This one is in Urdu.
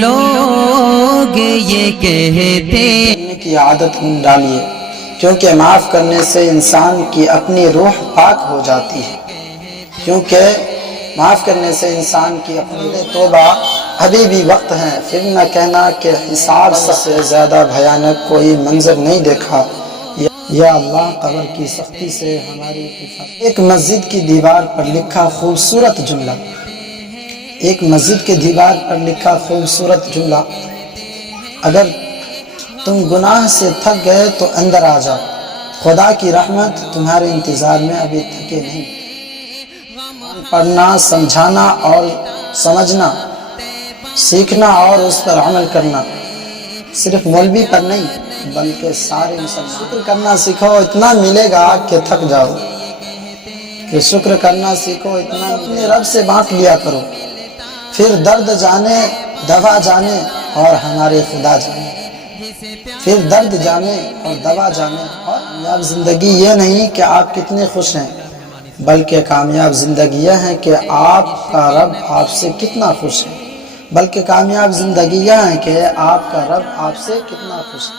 لوگ یہ کہتے کی عادت ڈالیے، کیونکہ معاف کرنے سے انسان کی اپنی روح پاک ہو جاتی ہے، کیونکہ معاف کرنے سے انسان کی اپنی توبہ ابھی بھی وقت ہے، پھر نہ کہنا کہ حساب سے زیادہ بھیانک کوئی منظر نہیں دیکھا۔ یا اللہ قبر کی سختی سے ہماری حفاظت۔ ایک مسجد کی دیوار پر لکھا خوبصورت جملہ، ایک مسجد کے دیوار پر لکھا خوبصورت جملہ، اگر تم گناہ سے تھک گئے تو اندر آ جاؤ، خدا کی رحمت تمہارے انتظار میں ابھی تھکے نہیں۔ پڑھنا، سمجھانا اور سمجھنا، سیکھنا اور اس پر عمل کرنا صرف مولوی پر نہیں بلکہ سارے مسلمان۔ شکر کرنا سیکھو، اتنا ملے گا کہ تھک جاؤ، کہ شکر کرنا سیکھو اتنا اپنے رب سے بانٹ لیا کرو، پھر درد جانے دوا جانے اور ہمارے خدا جانے، پھر درد جانے اور دوا جانے۔ اور کامیاب زندگی یہ نہیں کہ آپ کتنے خوش ہیں، بلکہ کامیاب زندگی یہ ہے کہ آپ کا رب آپ سے کتنا خوش ہے، بلکہ کامیاب زندگی یہ ہے کہ آپ کا رب آپ سے کتنا خوش ہے۔